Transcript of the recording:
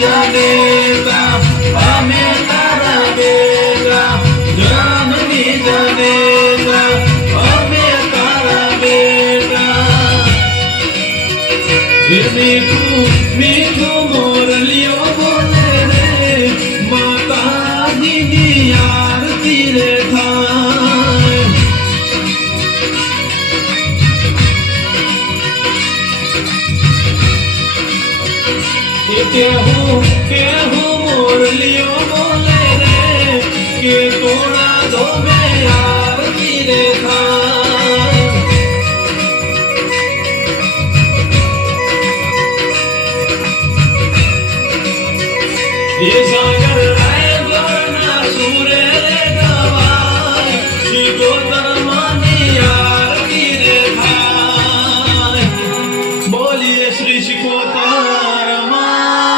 જનેતા અમે તારા બેટા જનની જનેતા અમે તારા બેટા મીઠું મીઠું મોરલીઓ બોલે રે માતાજીની આરતી રે થાય કેહું મોરલીઓ બોલે રે કે તોડા ધોમે આરતી રે થાય એ